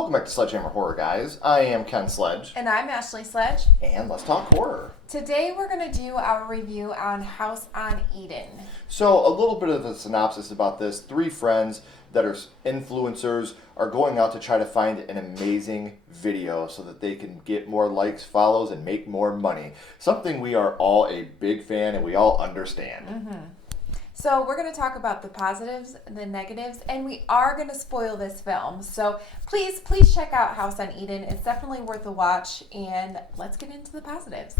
Welcome back to Sledgehammer Horror, guys. I am Ken Sledge. And I'm Ashley Sledge. And let's talk horror. Today we're going to do our review on House on Eden. So, a little bit of a synopsis about this. 3 friends that are influencers are going out to try to find an amazing video so that they can get more likes, follows, and make more money. Something we are all a big fan and we all understand. Mm-hmm. So we're going to talk about the positives, the negatives, and we are going to spoil this film. So please check out House on Eden. It's definitely worth a watch, and let's get into the positives.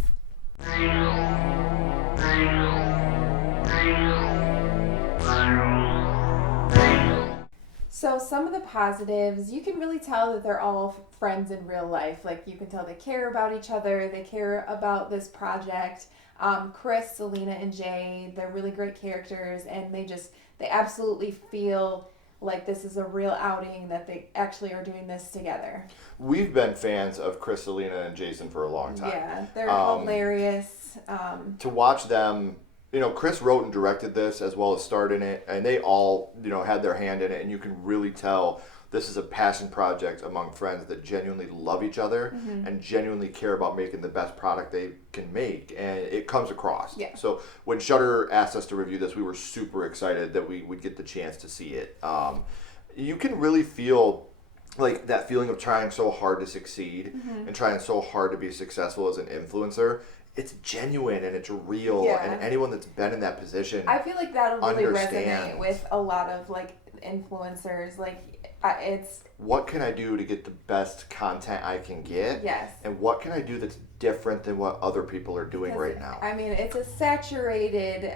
So some of the positives, you can really tell that they're all friends in real life. Like, you can tell they care about each other, they care about this project. Chris, Selena, and Jay, they're really great characters, and they absolutely feel like this is a real outing, that they actually are doing this together. We've been fans of Chris, Selena, and Jason for a long time. Yeah, they're hilarious. To watch them, Chris wrote and directed this as well as starred in it, and they all, had their hand in it, and you can really tell this is a passion project among friends that genuinely love each other and genuinely care about making the best product they can make, and it comes across. Yeah. So when Shudder asked us to review this, we were super excited that we would get the chance to see it. You can really feel like that feeling of trying so hard to succeed and trying so hard to be successful as an influencer. It's genuine and it's real, and anyone that's been in that position, I feel like that'll really understands. resonate with a lot of influencers. It's what can I do to get the best content I can get? Yes. And what can I do that's different than what other people are doing right now? I mean, it's a saturated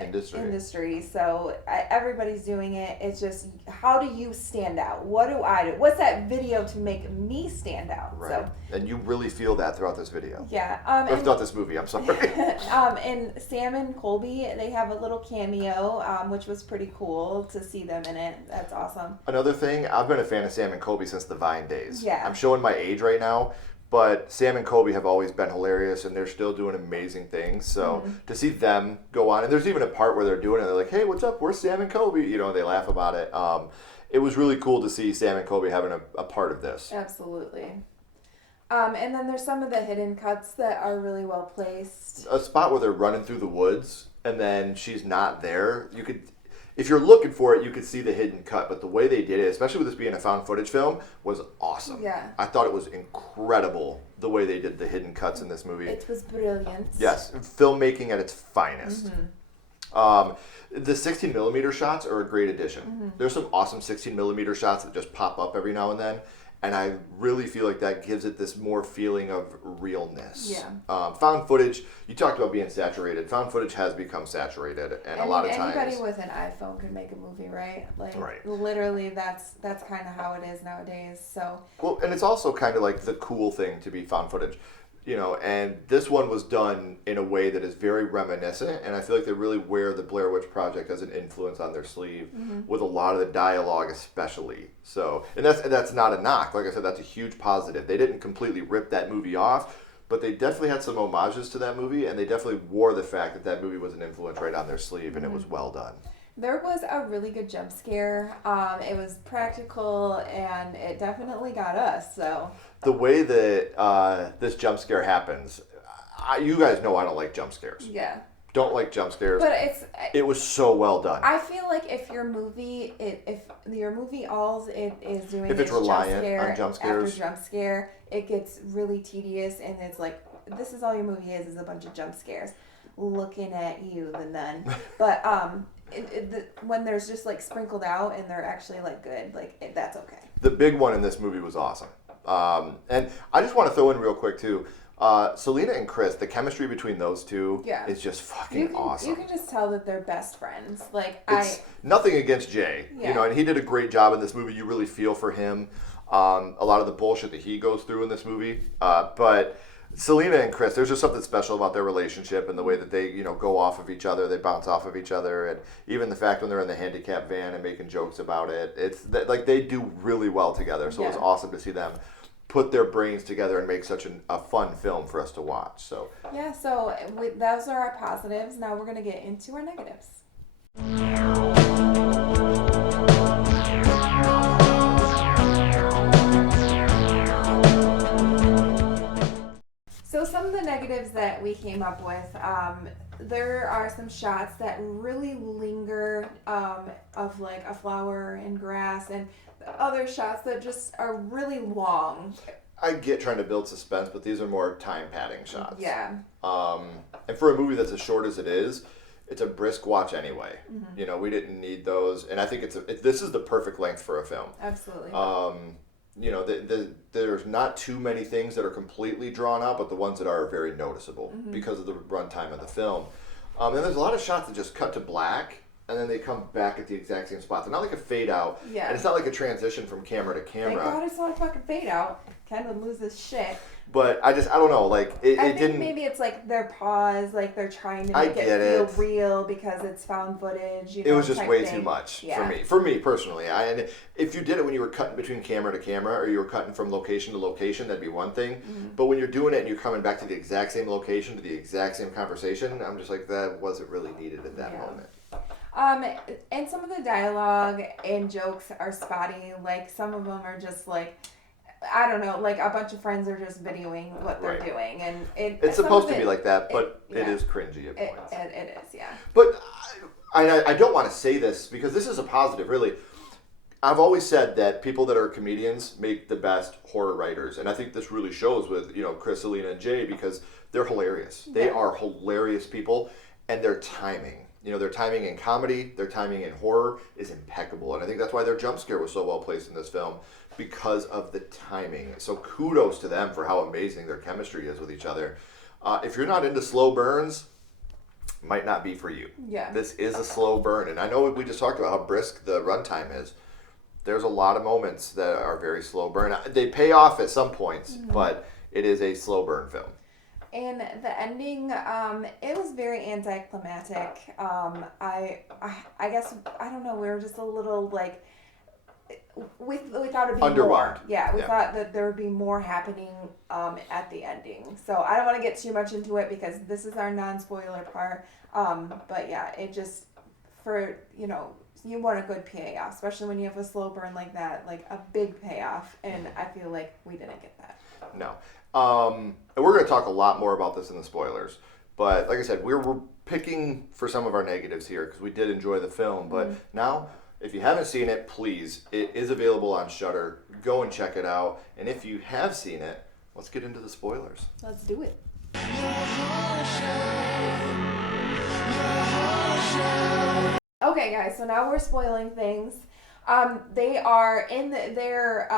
industry, so everybody's doing it. It's just, how do you stand out? What do I do? What's that video to make me stand out? Right. So, and you really feel that throughout this video. Yeah. Or throughout this movie, I'm sorry. And Sam and Colby, they have a little cameo, which was pretty cool to see them in it. That's awesome. Another thing, I've been a fan of Sam and Colby since the Vine days. Yeah. I'm showing my age right now, but Sam and Colby have always been hilarious, and they're still doing amazing things. So to see them go on, and there's even a part where they're doing it, they're like, hey, what's up? We're Sam and Colby. They laugh about it. It was really cool to see Sam and Colby having a part of this. Absolutely. And then there's some of the hidden cuts that are really well placed. A spot where they're running through the woods, and then she's not there. You could, if you're looking for it, you could see the hidden cut. But the way they did it, especially with this being a found footage film, was awesome. Yeah. I thought it was incredible the way they did the hidden cuts in this movie. It was brilliant. Yes, filmmaking at its finest. The 16 millimeter shots are a great addition. There's some awesome 16 millimeter shots that just pop up every now and then. And I really feel like that gives it this more feeling of realness. Yeah. Found footage, you talked about being saturated. Found footage has become saturated, and a lot of times anybody with an iPhone can make a movie, right? Literally, that's kind of how it is nowadays. So. Well, and it's also kind of like the cool thing to be found footage. And this one was done in a way that is very reminiscent, and I feel like they really wear the Blair Witch Project as an influence on their sleeve with a lot of the dialogue especially. So, and that's not a knock. Like I said, that's a huge positive. They didn't completely rip that movie off, but they definitely had some homages to that movie, and they definitely wore the fact that that movie was an influence right on their sleeve, and it was well done. There was a really good jump scare. It was practical, and it definitely got us. So the way that this jump scare happens, you guys know I don't like jump scares. Yeah. Don't like jump scares. But it was so well done. I feel like if your movie all it is doing if it's reliant on jump scares after jump scare, it gets really tedious, and it's like, this is all your movie is a bunch of jump scares looking at you, the nun. But when there's just sprinkled out and they're actually good, that's okay. The big one in this movie was awesome. And I just want to throw in real quick too, Selena and Chris, the chemistry between those two is just fucking awesome. You can just tell that they're best friends. It's nothing against Jay, and he did a great job in this movie. You really feel for him. A lot of the bullshit that he goes through in this movie, but Selena and Chris, there's just something special about their relationship and the way that they, go off of each other, they bounce off of each other, and even the fact when they're in the handicap van and making jokes about it, it's they do really well together. So it was awesome to see them put their brains together and make such a fun film for us to watch. So those are our positives. Now we're going to get into our negatives. of the negatives that we came up with, there are some shots that really linger of like a flower and grass, and other shots that just are really long. I get trying to build suspense, but these are more time padding shots. Yeah. And for a movie that's as short as it is, it's a brisk watch anyway. Mm-hmm. You know, we didn't need those, and I think this is the perfect length for a film. Absolutely. You know, there's not too many things that are completely drawn out, but the ones that are very noticeable because of the runtime of the film. And there's a lot of shots that just cut to black, and then they come back at the exact same spot. They're not like a fade out, yeah. And it's not like a transition from camera to camera. Thank God it's not a fucking fade out. Ken would lose his shit. But I don't know, like, it think didn't... maybe it's like their pause, like they're trying to make it feel real because it's found footage, you know, it was just way thing. too much for me personally. And if you did it when you were cutting between camera to camera, or you were cutting from location to location, that'd be one thing. Mm-hmm. But when you're doing it and you're coming back to the exact same location, to the exact same conversation, I'm just like, that wasn't really needed at that moment. And some of the dialogue and jokes are spotty. Like, some of them are just like, I don't know, like a bunch of friends are just videoing what they're doing, and it's supposed to be like that, but it is cringy at points. It is, yeah. But I don't want to say this because this is a positive, really. I've always said that people that are comedians make the best horror writers, and I think this really shows with, you know, Chris, Selena, and Jay, because they're hilarious. They are hilarious people, and their timing. You know, their timing in comedy, their timing in horror is impeccable, and I think that's why their jump scare was so well placed in this film, because of the timing. So kudos to them for how amazing their chemistry is with each other. If you're not into slow burns, might not be for you. Yeah. This is a slow burn, and I know we just talked about how brisk the runtime is. There's a lot of moments that are very slow burn. They pay off at some points, but it is a slow burn film. And the ending, it was very anticlimactic. I guess, I don't know, we were just a little like, we thought it'd be underwhelmed. More. Yeah, we thought that there would be more happening at the ending. So I don't want to get too much into it because this is our non-spoiler part. But yeah, it just, for, you know, you want a good payoff, especially when you have a slow burn like that, like a big payoff. And I feel like we didn't get that. No. And we're going to talk a lot more about this in the spoilers. But like I said, we're picking for some of our negatives here because we did enjoy the film. But now, if you haven't seen it, please, it is available on Shudder. Go and check it out. And if you have seen it, let's get into the spoilers. Let's do it. Okay, guys, so now we're spoiling things. They are in their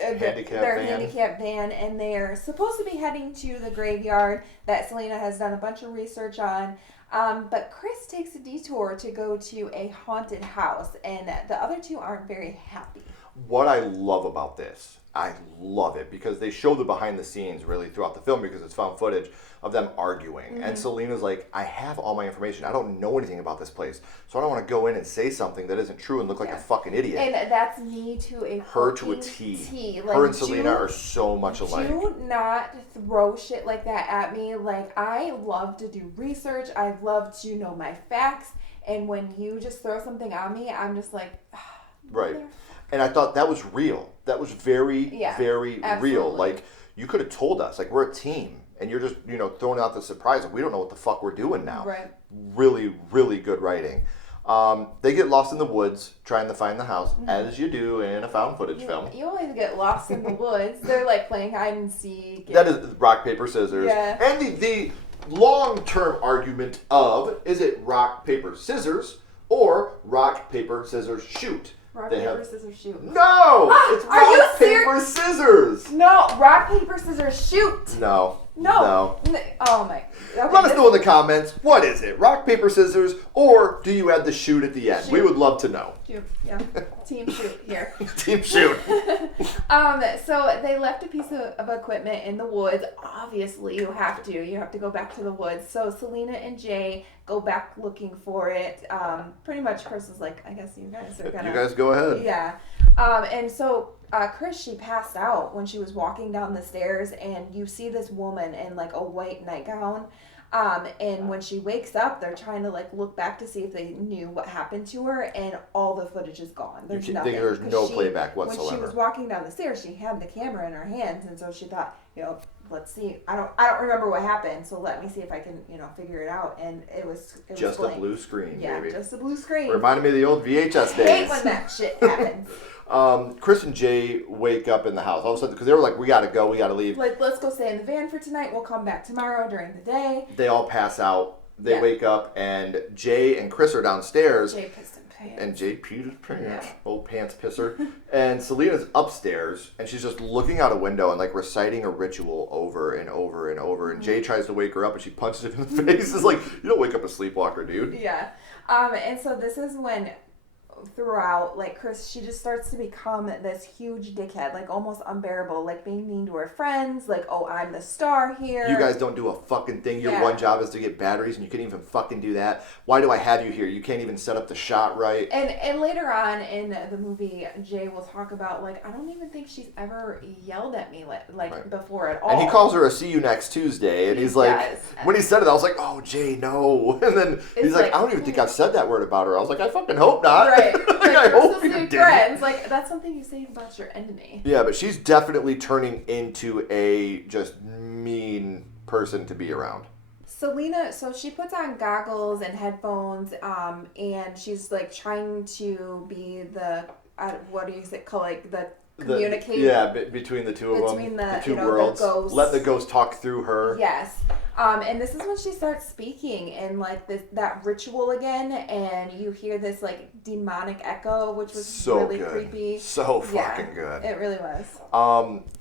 handicap van, and they're supposed to be heading to the graveyard that Selena has done a bunch of research on. But Chris takes a detour to go to a haunted house, and the other two aren't very happy. What I love about this, I love it, because they show the behind the scenes really throughout the film because it's found footage of them arguing. Mm-hmm. And Selena's like, I have all my information. I don't know anything about this place. So I don't want to go in and say something that isn't true and look like a fucking idiot. And that's me to a Her to a T. Like, her and Selena are so much alike. Do not throw shit like that at me. Like, I love to do research. I love to know my facts. And when you just throw something on me, I'm just like, right. And I thought that was real. That was very, very absolutely. Real. Like, you could have told us, like, we're a team. And you're just, you know, throwing out the surprise. Like, we don't know what the fuck we're doing now. Right. Really, really good writing. They get lost in the woods trying to find the house, as you do in a found footage film. You always get lost in the woods. They're like playing hide and seek. That is rock, paper, scissors. Yeah. And the long-term argument of, is it rock, paper, scissors, or rock, paper, scissors, shoot? Rock, paper, scissors, shoot. No! It's rock, paper, scissors! No, rock, paper, scissors, shoot! No. Oh my. Okay, Let us know in the comments, what is it? Rock, paper, scissors, or do you add the shoot at the end? Shoot. We would love to know. Shoot, yeah. Team shoot here. Team shoot. So they left a piece of equipment in the woods. Obviously, you have to go back to the woods. So Selena and Jay go back looking for it. Pretty much Chris is like, I guess you guys are gonna... You guys go ahead. Yeah. And so Chris, she passed out when she was walking down the stairs, and you see this woman in like a white nightgown. And when she wakes up, they're trying to like look back to see if they knew what happened to her, and all the footage is gone. There's nothing. There's no playback whatsoever. When she was walking down the stairs, she had the camera in her hands, and so she thought, you know, let's see. I don't remember what happened, so let me see if I can, figure it out. And it was just blank. a blue screen, yeah, baby. just a blue screen. Reminded me of the old VHS days. I hate when that shit happens. Chris and Jay wake up in the house all of a sudden because they were like, we gotta go, we gotta leave. Like, let's go stay in the van for tonight. We'll come back tomorrow during the day. They all pass out. They wake up, and Jay and Chris are downstairs. Jay pissed his pants. And Jay peed his pants. Yeah. Old pants pisser. And Selena's upstairs, and she's just looking out a window and like reciting a ritual over and over and over. And Jay tries to wake her up, and she punches him in the face. It's like, you don't wake up a sleepwalker, dude. Yeah. And so this is when throughout, like, Chris, she just starts to become this huge dickhead, like almost unbearable, like being mean to her friends, like, oh, I'm the star here. You guys don't do a fucking thing. Your one job is to get batteries, and you can't even fucking do that. Why do I have you here? You can't even set up the shot right. And later on in the movie, Jay will talk about, like, I don't even think she's ever yelled at me like before at all. And he calls her a see you next Tuesday, and he's like, when he said it, I was like, oh, Jay, no. And then he's like, I don't even think I've said that word about her. I was like, I fucking hope not. Right. Like, I hope you didn't. Friends. Like, that's something you say about your enemy. Yeah, but she's definitely turning into a just mean person to be around. Selena, so she puts on goggles and headphones, and she's like trying to be the what do you call, like, the communicate? Between the two of them, between the two worlds. The ghosts. Let the ghost talk through her. Yes. And this is when she starts speaking and like that ritual again, and you hear this like demonic echo, which was so really good. Creepy. So fucking good. It really was.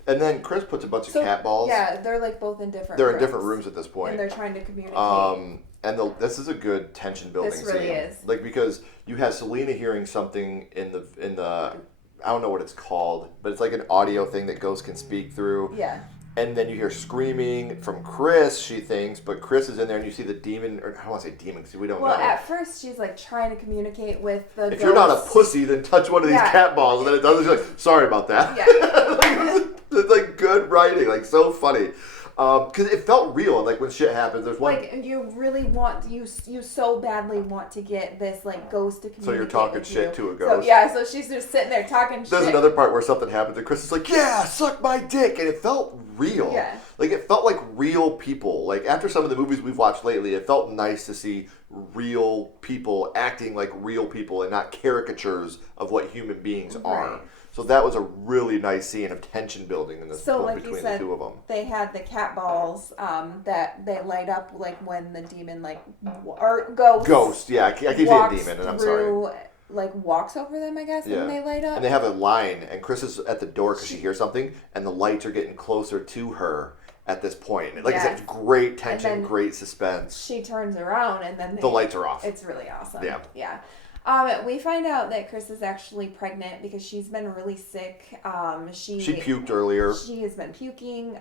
And then Chris puts a bunch of cat balls. Yeah, they're like both in different. They're in different rooms at this point. And they're trying to communicate. And this is a good tension building scene. This really is. Like, because you have Selena hearing something in the I don't know what it's called, but it's like an audio thing that ghosts can speak through. Yeah. And then you hear screaming from Chris, she thinks, but Chris is in there and you see the demon, or I don't want to say demon because we don't know. Well, at first she's like trying to communicate with the If ghosts. you're not a pussy, then touch one of these cat balls. And then it does, and she's like, sorry about that. Yeah. It's like good writing, like so funny. Because it felt real, like when shit happens, there's one. Like, you really want, you so badly want to get this like ghost to communicate. So you're talking with shit you. to a ghost. So she's just sitting there talking shit. There's another part where something happens and Chris is like, yeah, suck my dick. And it felt real. Yeah. Like, it felt like real people. Like, after some of the movies we've watched lately, it felt nice to see real people acting like real people and not caricatures of what human beings are. So that was a really nice scene of tension building in this book like between you said, the two of them. They had the cat balls that they light up like when the demon or ghost. Yeah, I keep saying demon, and I'm sorry. Like walks over them, I guess, and they light up. And they have a line, and Chris is at the door because she hears something, and the lights are getting closer to her at this point. Like I said, great tension, great suspense. She turns around, and then the lights are off. It's really awesome. Yeah. We find out that Chris is actually pregnant because she's been really sick. She puked earlier. She has been puking,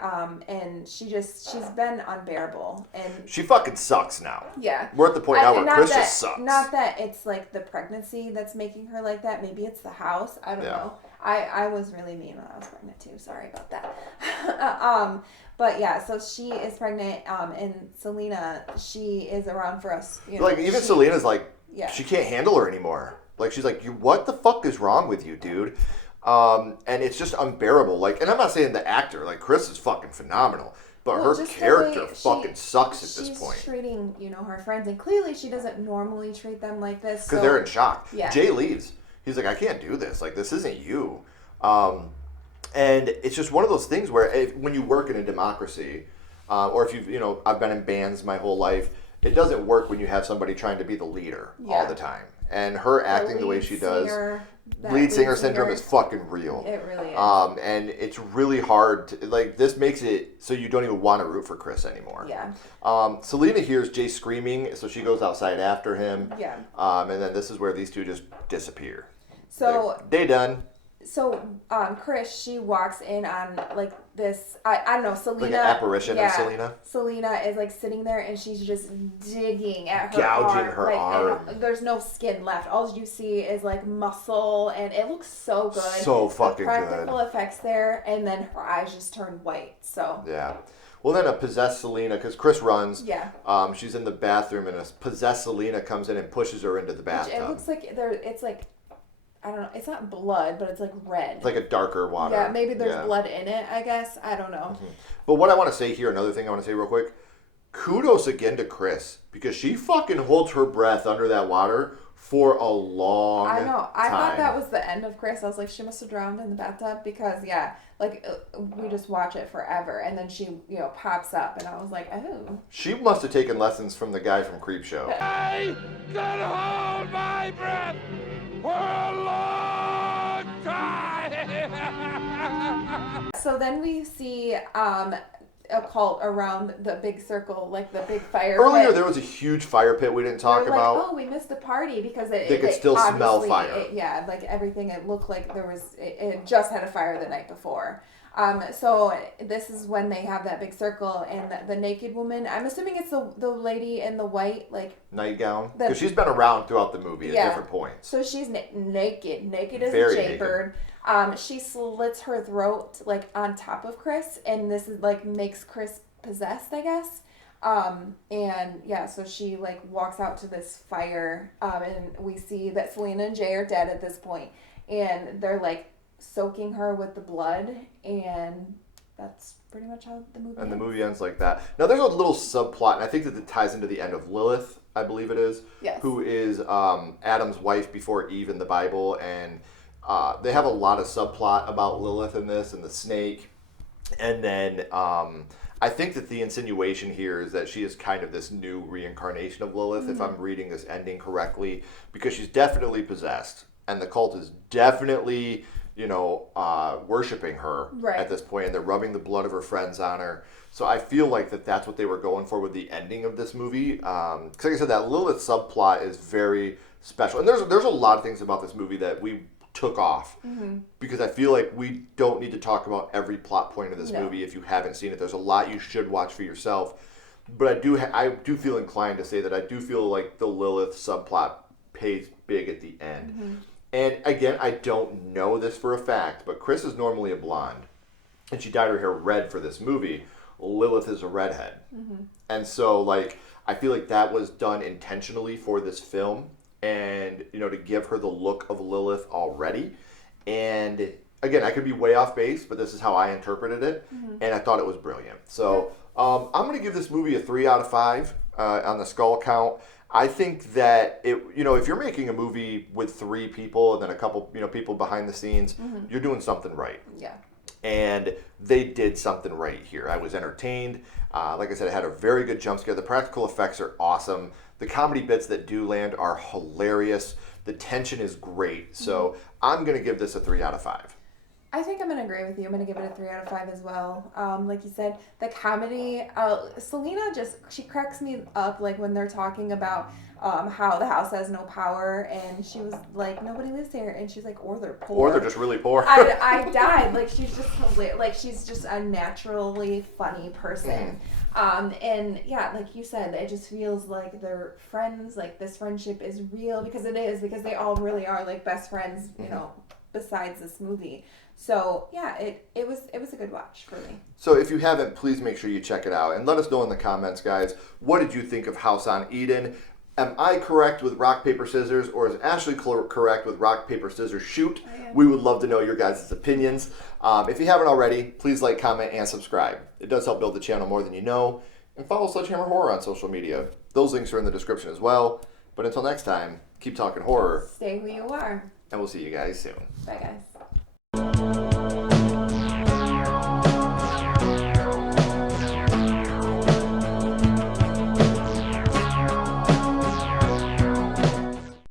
and she's been unbearable. And she fucking sucks now. Yeah. We're at the point now where Chris just sucks. Not that it's like the pregnancy that's making her like that. Maybe it's the house. I don't know. I was really mean when I was pregnant too. Sorry about that. But yeah, so she is pregnant, and Selena, she is around for us. Like, even Selena's like, she can't handle her anymore. Like, she's like, what the fuck is wrong with you, dude? And it's just unbearable. Like, and I'm not saying the actor, like, Chris is fucking phenomenal, but her character fucking sucks at this point. She's treating, her friends, and clearly she doesn't normally treat them like this. Because they're in shock. Yeah. Jay leaves. He's like, I can't do this. Like, this isn't you. And it's just one of those things where when you work in a democracy, or if you've, I've been in bands my whole life, it doesn't work when you have somebody trying to be the leader all the time. And her acting the way she does, lead singer syndrome is fucking real. It really is. And it's really hard to, like, this makes it so you don't even want to root for Chris anymore. Yeah. Selena hears Jay screaming, so she goes outside after him. Yeah. And then this is where these two just disappear. So they done. So, Chris, she walks in on, like, this, I don't know, Selena. Like an apparition of Selena? Selena is, like, sitting there, and she's just digging at her gouging her arm. And there's no skin left. All you see is, like, muscle, and it looks so good. So fucking good. Practical effects there, and then her eyes just turn white, so. Yeah. Well, then a possessed Selena, because Chris runs. Yeah. She's in the bathroom, and a possessed Selena comes in and pushes her into the bathtub. It looks like it's like I don't know. It's not blood, but it's like red. It's like a darker water. Yeah, maybe there's blood in it, I guess. I don't know. But what I want to say here, another thing I want to say real quick, kudos again to Chris, because she fucking holds her breath under that water for a long time. I know. I thought that was the end of Chris. I was like, she must have drowned in the bathtub because, we just watch it forever. And then she, pops up. And I was like, oh. She must have taken lessons from the guy from Creepshow. I can hold my breath for a long time. So then we see a cult around the big circle, like the big fire Earlier, pit. there was a huge fire pit we didn't talk about. Like, oh, we missed the party because they could still smell fire. Like everything, it looked like it just had a fire the night before. So this is when they have that big circle and the naked woman. I'm assuming it's the lady in the white, like nightgown, because she's been around throughout the movie at different points. So she's naked as Very a jaybird. She slits her throat like on top of Chris, and this is like makes Chris possessed, I guess. So she like walks out to this fire, and we see that Selena and Jay are dead at this point, and they're like soaking her with the blood, and that's pretty much how the movie ends. The movie ends like that. Now there's a little subplot, and I think that it ties into the end of Lilith, I believe it is, yes. Who is Adam's wife before Eve in the Bible, and they have a lot of subplot about Lilith in this, and the snake, and then I think that the insinuation here is that she is kind of this new reincarnation of Lilith, if I'm reading this ending correctly, because she's definitely possessed, and the cult is definitely worshiping her at this point, and they're rubbing the blood of her friends on her. So I feel like that's what they were going for with the ending of this movie. Because like I said, that Lilith subplot is very special. And there's a lot of things about this movie that we took off. Because I feel like we don't need to talk about every plot point of this movie if you haven't seen it. There's a lot you should watch for yourself. But I do feel inclined to say that I do feel like the Lilith subplot pays big at the end. And again, I don't know this for a fact, but Chris is normally a blonde, and she dyed her hair red for this movie. Lilith is a redhead. And so, I feel like that was done intentionally for this film, and, to give her the look of Lilith already. And again, I could be way off base, but this is how I interpreted it, and I thought it was brilliant. So, I'm going to give this movie a 3 out of 5 on the skull count. I think that if you're making a movie with 3 people and then a couple, people behind the scenes, you're doing something right. Yeah. And they did something right here. I was entertained. Like I said, I had a very good jump scare. The practical effects are awesome. The comedy bits that do land are hilarious. The tension is great. So I'm going to give this a 3 out of 5. I think I'm going to agree with you. I'm going to give it a 3 out of 5 as well. Like you said, the comedy, Selena she cracks me up, like when they're talking about how the house has no power, and she was like, nobody lives here, and she's like, or they're poor. Or they're just really poor. I died. Like, she's just hilarious. Like, she's just a naturally funny person. And yeah, like you said, it just feels like they're friends, like this friendship is real, because it is, because they all really are like best friends, besides this movie. So yeah, it was a good watch for me. So if you haven't, please make sure you check it out and let us know in the comments, guys. What did you think of House on Eden? Am I correct with rock, paper, scissors, or is Ashley correct with rock, paper, scissors, shoot? We would love to know your guys' opinions. If you haven't already, please like, comment, and subscribe. It does help build the channel more than you know. And follow Sledgehammer Horror on social media. Those links are in the description as well. But until next time, keep talking horror. Stay who you are. And we'll see you guys soon. Bye, guys.